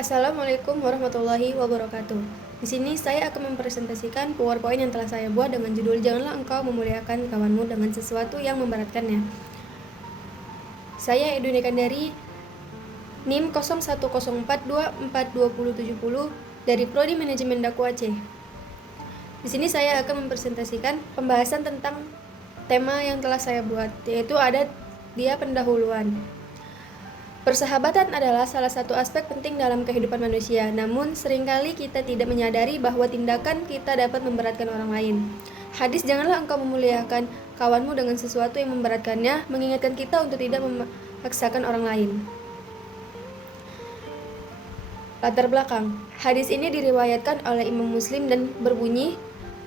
Assalamualaikum warahmatullahi wabarakatuh. Di sini saya akan mempresentasikan PowerPoint yang telah saya buat dengan judul Janganlah engkau memuliakan kawanmu dengan sesuatu yang memberatkannya. Saya Edu Nekandari, NIM 0104242070 dari Prodi Manajemen Dakwah Aceh. Di sini saya akan mempresentasikan pembahasan tentang tema yang telah saya buat, yaitu ada dia pendahuluan. Persahabatan adalah salah satu aspek penting dalam kehidupan manusia, namun seringkali kita tidak menyadari bahwa tindakan kita dapat memberatkan orang lain. Hadis "Janganlah engkau memuliakan kawanmu dengan sesuatu yang memberatkannya" mengingatkan kita untuk tidak memaksakan orang lain. Latar belakang. Hadis ini diriwayatkan oleh Imam Muslim dan berbunyi,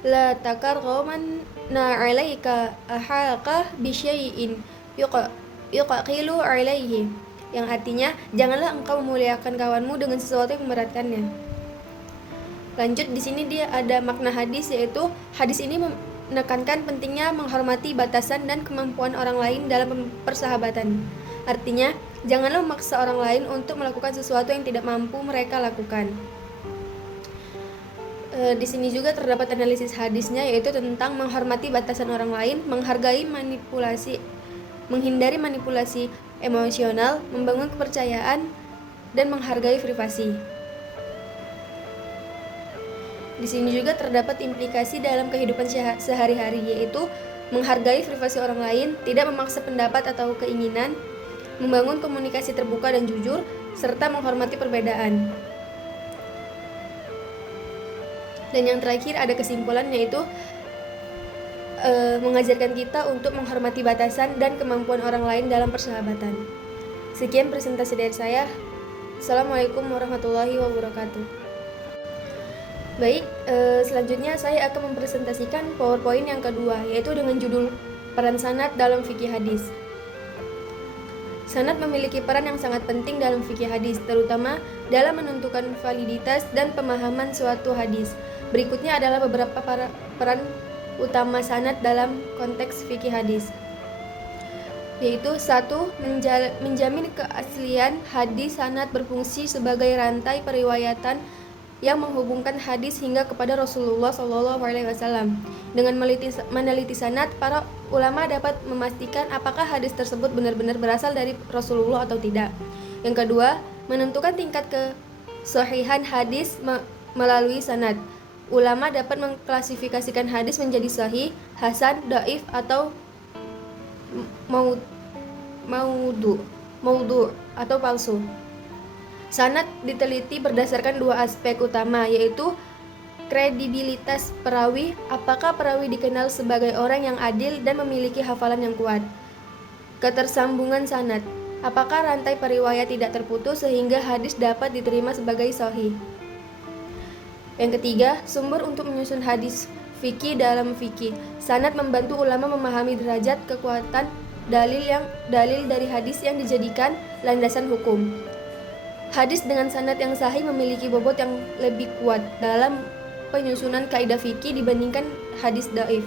"La takar qauman na'alaika ahaka bisyai'in yuqaqilu alaihi", yang artinya, janganlah engkau memuliakan kawanmu dengan sesuatu yang memberatkannya. Lanjut, di sini dia ada makna hadis, yaitu hadis ini menekankan pentingnya menghormati batasan dan kemampuan orang lain dalam persahabatan. Artinya, janganlah memaksa orang lain untuk melakukan sesuatu yang tidak mampu mereka lakukan. Di sini juga terdapat analisis hadisnya, yaitu tentang menghormati batasan orang lain, menghindari manipulasi emosional, membangun kepercayaan, dan menghargai privasi. Di sini juga terdapat implikasi dalam kehidupan sehari-hari, yaitu menghargai privasi orang lain, tidak memaksa pendapat atau keinginan, membangun komunikasi terbuka dan jujur, serta menghormati perbedaan. Dan yang terakhir ada kesimpulan, yaitu mengajarkan kita untuk menghormati batasan dan kemampuan orang lain dalam persahabatan. Sekian presentasi dari saya. Assalamualaikum warahmatullahi wabarakatuh. Baik, selanjutnya saya akan mempresentasikan PowerPoint yang kedua, yaitu dengan judul Peran Sanad dalam Fikih Hadis. Sanad memiliki peran yang sangat penting dalam fikih hadis, terutama dalam menentukan validitas dan pemahaman suatu hadis. Berikutnya adalah beberapa peran utama sanad dalam konteks fikih hadis, yaitu 1. Menjamin keaslian hadis. Sanad berfungsi sebagai rantai periwayatan yang menghubungkan hadis hingga kepada Rasulullah SAW. Dengan meneliti sanad, para ulama dapat memastikan apakah hadis tersebut benar-benar berasal dari Rasulullah atau tidak. Yang kedua, menentukan tingkat kesahihan hadis melalui sanad. Ulama dapat mengklasifikasikan hadis menjadi sahih, hasan, dhaif, atau maudhu atau palsu. Sanad diteliti berdasarkan dua aspek utama, yaitu kredibilitas perawi, apakah perawi dikenal sebagai orang yang adil dan memiliki hafalan yang kuat. Ketersambungan sanad, apakah rantai periwayat tidak terputus sehingga hadis dapat diterima sebagai sahih. Yang ketiga, sumber untuk menyusun hadis fikih dalam fikih. Sanad membantu ulama memahami derajat kekuatan dalil dari hadis yang dijadikan landasan hukum. Hadis dengan sanad yang sahih memiliki bobot yang lebih kuat dalam penyusunan kaidah fikih dibandingkan hadis dhaif.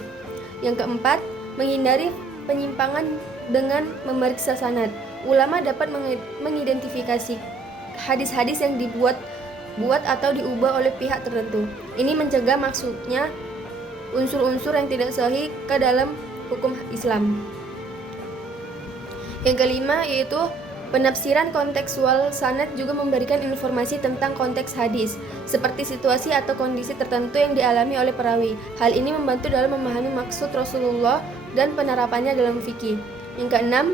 Yang keempat, menghindari penyimpangan dengan memeriksa sanad. Ulama dapat mengidentifikasi hadis-hadis yang dibuat atau diubah oleh pihak tertentu. Ini mencegah masuknya unsur-unsur yang tidak sahih ke dalam hukum Islam. Yang kelima, yaitu penafsiran kontekstual. Sanad juga memberikan informasi tentang konteks hadis, seperti situasi atau kondisi tertentu yang dialami oleh perawi. Hal ini membantu dalam memahami maksud Rasulullah dan penerapannya dalam fikih. Yang keenam,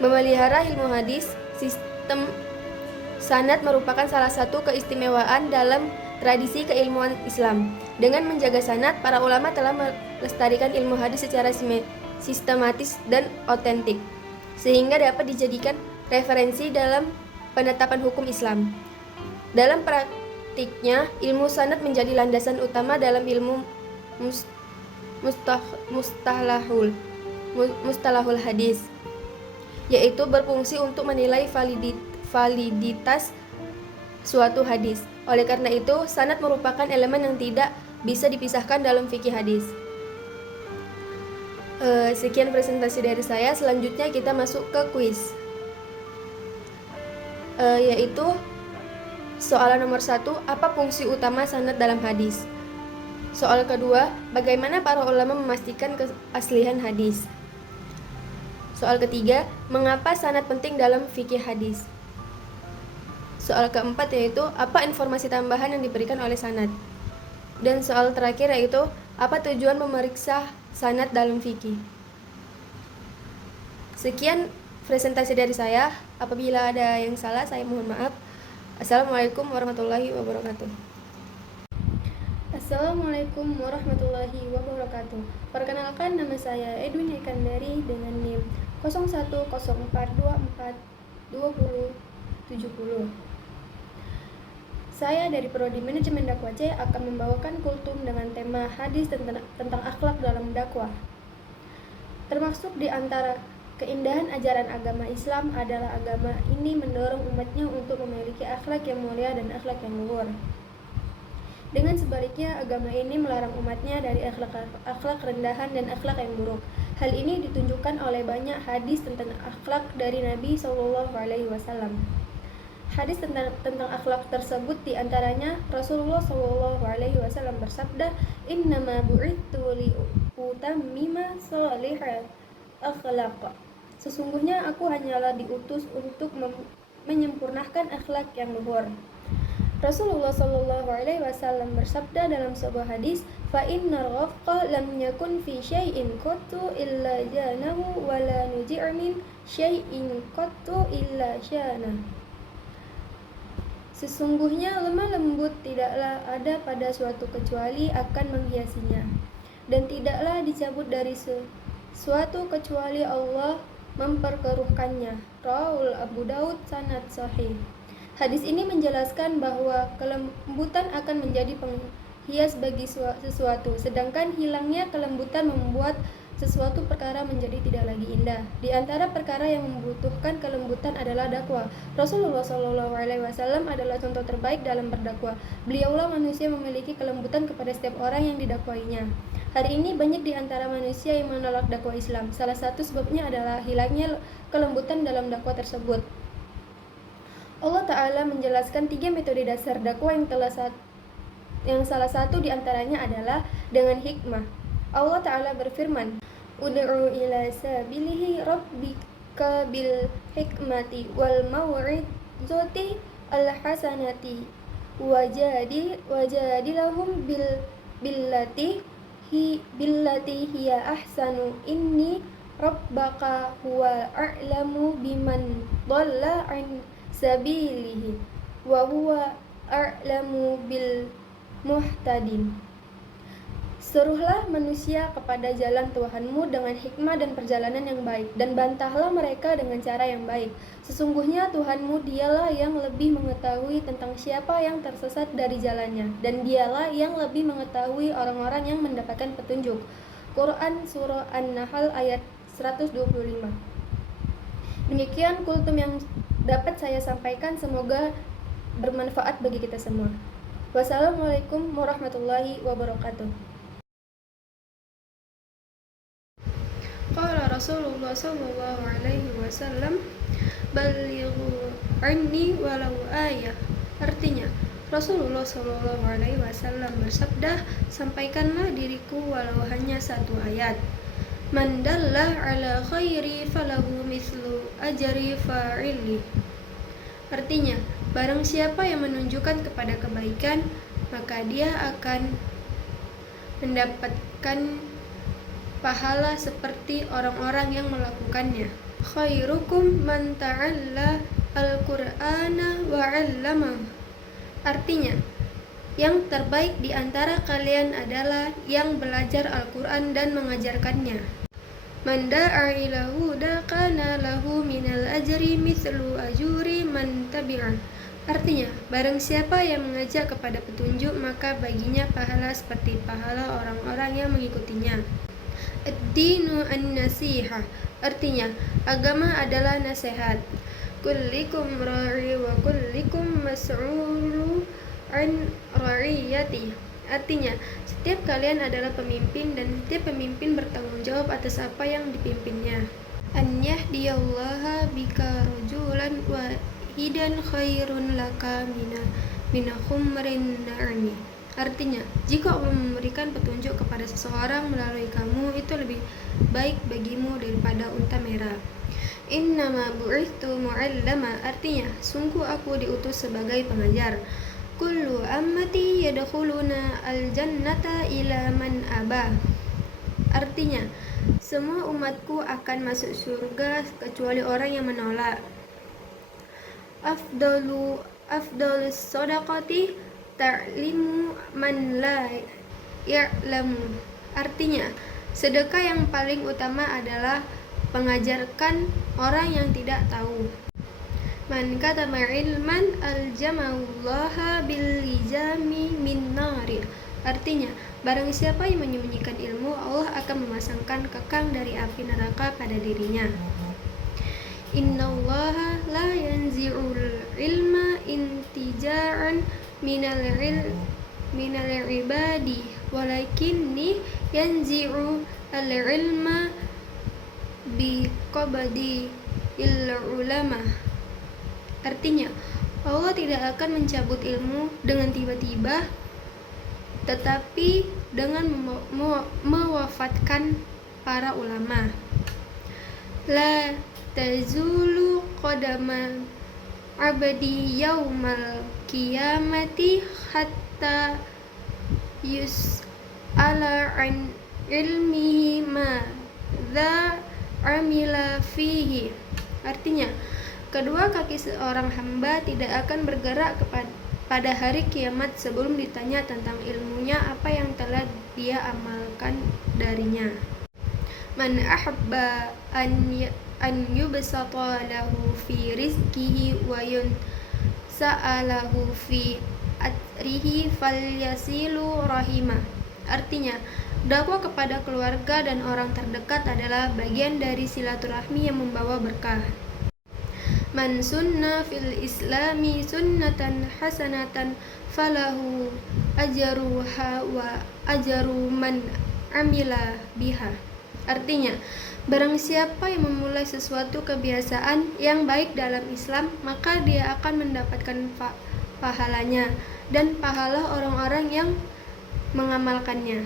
memelihara ilmu hadis. Sistem sanad merupakan salah satu keistimewaan dalam tradisi keilmuan Islam. Dengan menjaga sanad, para ulama telah melestarikan ilmu hadis secara sistematis dan otentik, sehingga dapat dijadikan referensi dalam penetapan hukum Islam. Dalam praktiknya, ilmu sanad menjadi landasan utama dalam ilmu mustalahul hadis, yaitu berfungsi untuk menilai validitas suatu hadis. Oleh karena itu, sanad merupakan elemen yang tidak bisa dipisahkan dalam fikih hadis. Sekian presentasi dari saya. Selanjutnya kita masuk ke kuis, yaitu Soalan nomor 1, apa fungsi utama sanad dalam hadis? Soal kedua, bagaimana para ulama memastikan keaslian hadis? Soal ketiga, mengapa sanad penting dalam fikih hadis? Soal keempat yaitu, apa informasi tambahan yang diberikan oleh sanad? Dan soal terakhir yaitu, apa tujuan memeriksa sanad dalam fikih? Sekian presentasi dari saya. Apabila ada yang salah, saya mohon maaf. Assalamualaikum warahmatullahi wabarakatuh. Assalamualaikum warahmatullahi wabarakatuh. Perkenalkan, nama saya Edwin Hekandari dengan NIM 0104242070. Saya dari Prodi Manajemen Dakwah C akan membawakan kultum dengan tema hadis tentang akhlak dalam dakwah. Termasuk di antara keindahan ajaran agama Islam adalah agama ini mendorong umatnya untuk memiliki akhlak yang mulia dan akhlak yang luhur. Dengan sebaliknya, agama ini melarang umatnya dari akhlak rendahan dan akhlak yang buruk. Hal ini ditunjukkan oleh banyak hadis tentang akhlak dari Nabi SAW. Hadis tentang akhlak tersebut diantaranya Rasulullah SAW bersabda, "Innama bu'itsu liutammima shalihal akhlaq." Sesungguhnya aku hanyalah diutus untuk menyempurnakan akhlak yang luhur. Rasulullah SAW bersabda dalam sebuah hadis, "Fa inna rafqa lam yakun fi syai'in qattu illa janahu wa la nuzi'a min syai'in qattu illa syana." Sesungguhnya lemah lembut tidaklah ada pada suatu kecuali akan menghiasinya, dan tidaklah dicabut dari sesuatu kecuali Allah memperkeruhkannya. Rawahul Abu Daud, sanad sahih. Hadis ini menjelaskan bahwa kelembutan akan menjadi penghias bagi sesuatu, sedangkan hilangnya kelembutan membuat sesuatu perkara menjadi tidak lagi indah. Di antara perkara yang membutuhkan kelembutan adalah dakwah. Rasulullah SAW adalah contoh terbaik dalam berdakwah. Beliaulah manusia memiliki kelembutan kepada setiap orang yang didakwainya. Hari ini banyak di antara manusia yang menolak dakwah Islam. Salah satu sebabnya adalah hilangnya kelembutan dalam dakwah tersebut. Allah Ta'ala menjelaskan 3 metode dasar dakwah yang salah satu diantaranya adalah dengan hikmah. Allah Ta'ala berfirman, "Ud'u ila sabilihi rabbika bil hikmati wal mau'izati al hasanati wajadilahum billati hiya ahsanu inni rabbaka huwa a'lamu biman dhalla an sabilihi wa huwa a'lamu bil muhtadin." Serulah manusia kepada jalan Tuhanmu dengan hikmah dan perjalanan yang baik, dan bantahlah mereka dengan cara yang baik. Sesungguhnya Tuhanmu dialah yang lebih mengetahui tentang siapa yang tersesat dari jalannya, dan dialah yang lebih mengetahui orang-orang yang mendapatkan petunjuk. Quran Surah An-Nahl ayat 125. Demikian kultum yang dapat saya sampaikan, semoga bermanfaat bagi kita semua. Wassalamualaikum warahmatullahi wabarakatuh. Qala Rasulullah sallallahu alaihi wasallam, "Ballighu anni walau ayah." Artinya, Rasulullah sallallahu alaihi wasallam bersabda, "Sampaikanlah diriku walau hanya satu ayat. Man dalla ala khairi falahu mislu ajri fa'ili." Artinya, barang siapa yang menunjukkan kepada kebaikan, maka dia akan mendapatkan pahala seperti orang-orang yang melakukannya. Khairukum man ta'alla al-Qur'ana wa 'allama. Artinya, yang terbaik di antara kalian adalah yang belajar Al-Qur'an dan mengajarkannya. Man da'a ila huda kana lahu minal ajri mithlu ajuri man tabi'a. Artinya, barang siapa yang mengajak kepada petunjuk, maka baginya pahala seperti pahala orang-orang yang mengikutinya. Ad-dinu an-nasihah. Artinya, agama adalah nasihat. Kullikum ra'i wa kullikum mas'ulu an ra'iyati. Artinya, setiap kalian adalah pemimpin dan setiap pemimpin bertanggung jawab atas apa yang dipimpinnya. An yahdiyallaha bika rajulan wahidan khairun laka mina khumrin na'ami. Artinya, jika Allah memberikan petunjuk kepada seseorang melalui kamu, itu lebih baik bagimu daripada unta merah. Innama bu'ithtu mu'allama, artinya, sungguh aku diutus sebagai pengajar. Kullu ammati yadkhuluna al-jannata ila man aba. Artinya, semua umatku akan masuk surga kecuali orang yang menolak. Afdalus shadaqati ta'limu man la ya'lamu. Artinya, sedekah yang paling utama adalah mengajarkan orang yang tidak tahu. Man katama ilman aljamallaha bil lijami min nari. Artinya, barang siapa yang menyembunyikan ilmu, Allah akan memasangkan kekang dari api neraka pada dirinya. Innallaha la yanzi'ul ilma intija'an minal ibadi walakinni yanzi'u al-ilma biqabdi il-ulama. Artinya, Allah tidak akan mencabut ilmu dengan tiba-tiba, tetapi dengan mewafatkan para ulama. La tazulu qadama abdi yaumal qiyamati hatta yus'ala an ilmihi ma dha amila fihi. Artinya, kedua kaki seorang hamba tidak akan bergerak pada hari kiamat sebelum ditanya tentang ilmunya apa yang telah dia amalkan darinya. Man ahabba an yubsata lahu fi rizqihi wa yunsa'alahu fi atrihi falyasilu rahimah. Artinya, dakwah kepada keluarga dan orang terdekat adalah bagian dari silaturahmi yang membawa berkah. Man sunna fil islami sunnatan hasanatan falahu ajruha wa ajru man amila biha. Artinya, barang siapa yang memulai sesuatu kebiasaan yang baik dalam Islam, maka dia akan mendapatkan pahalanya dan pahala orang-orang yang mengamalkannya.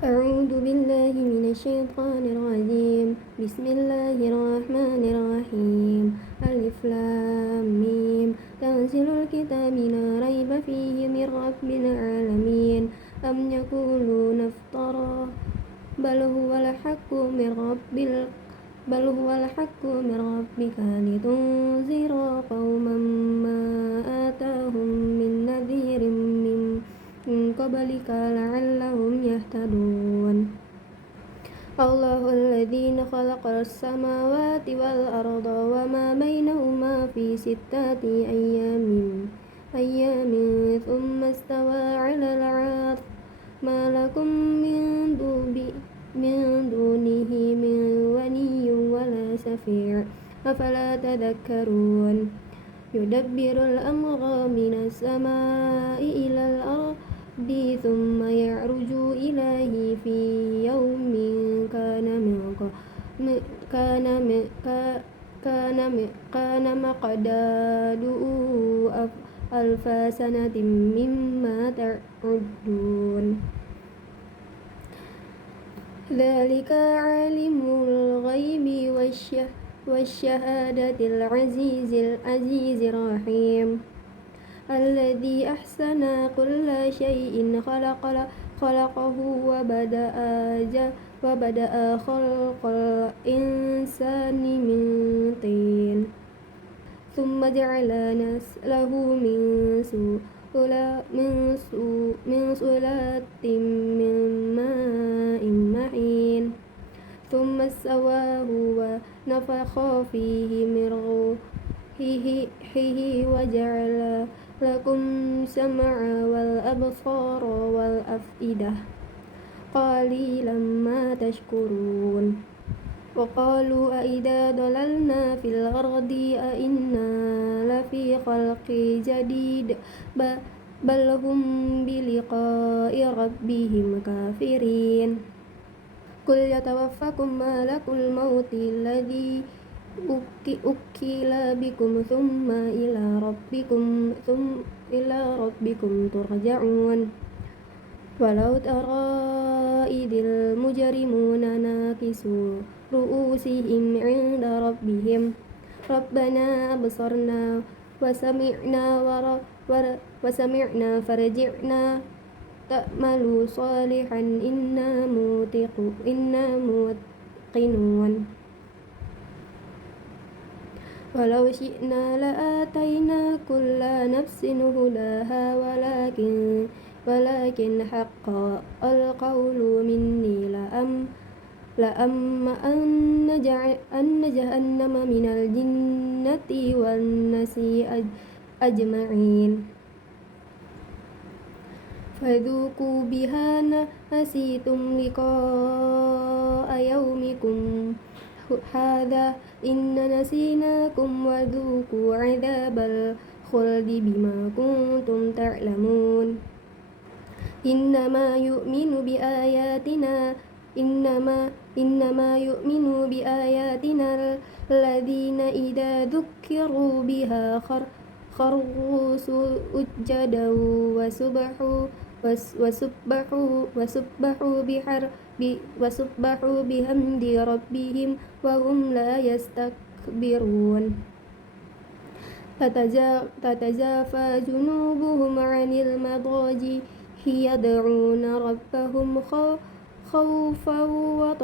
A'udzu billahi minasyaitonir rajim. Bismillahirrahmanirrahim. Alif lam mim. Tanzilul kitabi la raiba fihi mir rabbil alamin. Am yaquluna iftara bal huwal haqqu min rabbika litunzira qauman ma atahum min nadhirin min qablika la'allahum yahtadun. Allahul ladzi khalaqas samawati wal arda wa ma bainahuma fi sittati ayyamin thumma istawa 'alal 'arsh ma lakum min dunihi min waliyyin wala shafi' afala tadhakkarun. Yudabbirul amra minas samaa'i ilal ardi thumma ya'ruju ilaihi fi yawmin kana maqdaruhu alfa sanatin mimma ta'uddun. Dzalika 'alimul ghaibi wasyahadatil azizir rahim. Alladzi ahsana kulla syai'in khalaqahu wa bada'a khalqal insani min tin. Thumma ja'ala naslahu min sulatin min ma'in mahin. Thumma sawwahu wa nafakha fihi min ruhihi wa ja'ala lakum sam'a wal absara wal af'idah qalilan ma tashkurun. Wa qalu a idza dalalna fil ardi a inna lafi khalqin jadid bal hum bi liqa'i rabbihim kafirin. Qul yatawaffakum malakul mauti alladzi ukila bikum thumma ila rabbikum turja'un. Walau tara idil mujrimuna nakisu ru'usihim 'inda rabbihim rabbana absarna wa sami'na farji'na ta'malu salihan inna muqinun. Walau syi'na la'atayna kulla nafsin hudaha walakin haqqa al-qawlu minni la'amma anna jahannama minal jinnati wan nasi ajma'in. Fadhuku biha nasitum liqa'a yawmikum hadha inna nasinakum wadhuku 'adzabal khuldi bima kuntum ta'lamun. Innama yu'minu bi ayatina alladhina idza dzukkiru biha kharru sujjadan wasubbahu bihamdi rabbihim wa hum la yastakbirun. Tatajafa junubuhum 'anil madaji yad'una rabbahum khawfan wa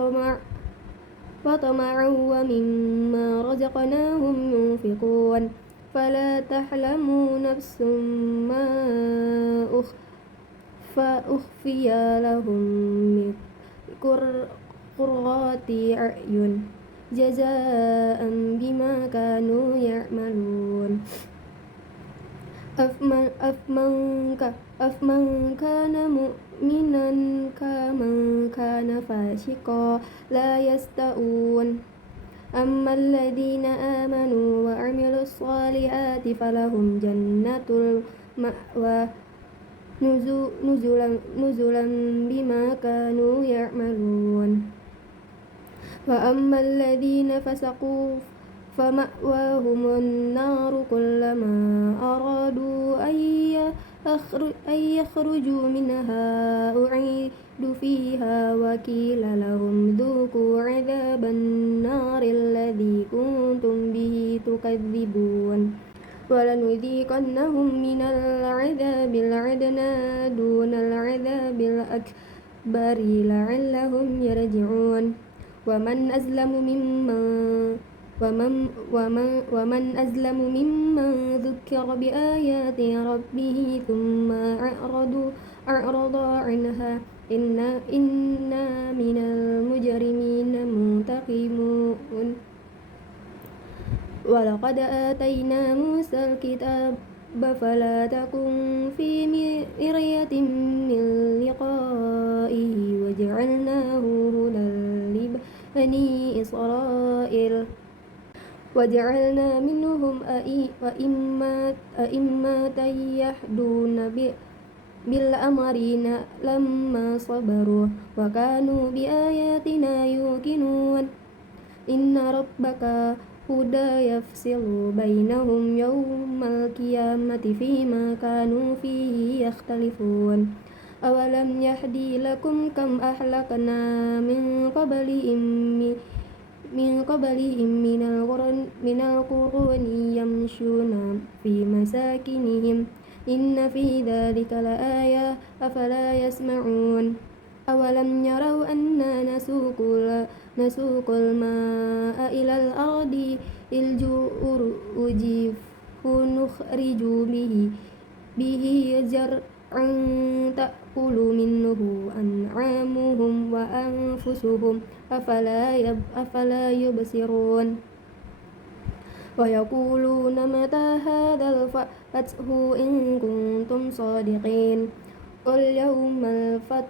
tama'an wa mimma razaqnahum yunfiqun. Fala tahlamu nafsum ma ukhfiya lahum min qurrati a'yun jazaa'an bima kanu ya'malun. Afman kana mu'minan kaman kana fasiqa la yasta'un. Ammal ladina amanu wa 'amilus solihati falahum jannatul ma'wa nuzulan bima kanu ya'malun. Wa ammal ladina fasaqu fama'wahumun naru kullama aradu yakhruju minha u'idu fiha wa qila lahum dhuqu 'adzaban nari alladhi kuntum bihi tukadzibun. وَلَنُذِيقَنَّهُم مِّنَ الْعَذَابِ الْأَدْنَىٰ دُونَ الْعَذَابِ الْأَكْبَرِ لَعَلَّهُمْ يَرْجِعُونَ. وَمَنْ أَظْلَمُ مِمَّن ذُكِّرَ بِآيَاتِ رَبِّهِ ثُمَّ أَعْرَضَ عَنْهَا إِنَّا مِنَ الْمُجْرِمِينَ مُنتَقِمُونَ. وَلَقَدْ آتَيْنَا مُوسَى الْكِتَابَ فَلَا تَكُنْ فِي مِرْيَةٍ مِّن لِقَائِهِ وَجَعَلْنَاهُ هُدًى لِبَنِي إِسْرَائِيلَ وَجَعَلْنَا مِنْهُمْ أَئِمَّةً يَهْدُونَ بِالْأَمْرِ لَمَّا صَبَرُوا وَكَانُوا بِآيَاتِنَا يُوقِنُونَ. إِنَّ رَبَّكَ هُدًى يَفْصِلُ بَيْنَهُمْ يَوْمَ الْقِيَامَةِ فِيمَا كَانُوا فِيهِ يَخْتَلِفُونَ. أَوَلَمْ يَهْدِ لَكُمْ كَمْ أَهْلَكْنَا مِنْ قَبْلِهِمْ مِنَ الْقُرُونِ يَمْشُونَ فِي مَسَاكِنِهِمْ إِنَّ فِي ذَلِكَ لَآيَةً أَفَلَا يَسْمَعُونَ. أَوَلَمْ يَرَوْا أَنَّا نسوق الماء إلى الأرض الجرز فنخرج به زرعا تأكل منه أنعامهم وأنفسهم أفلا يبصرون. ويقولون متى هذا الفتح إن كنتم صادقين. قل يوم الفتح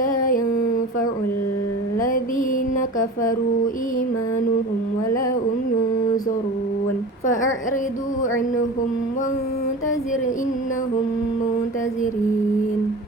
لا ينفع الذين كفروا إيمانهم ولا هم ينصرون. فأعرضوا عنهم وانتظر إنهم منتظرين.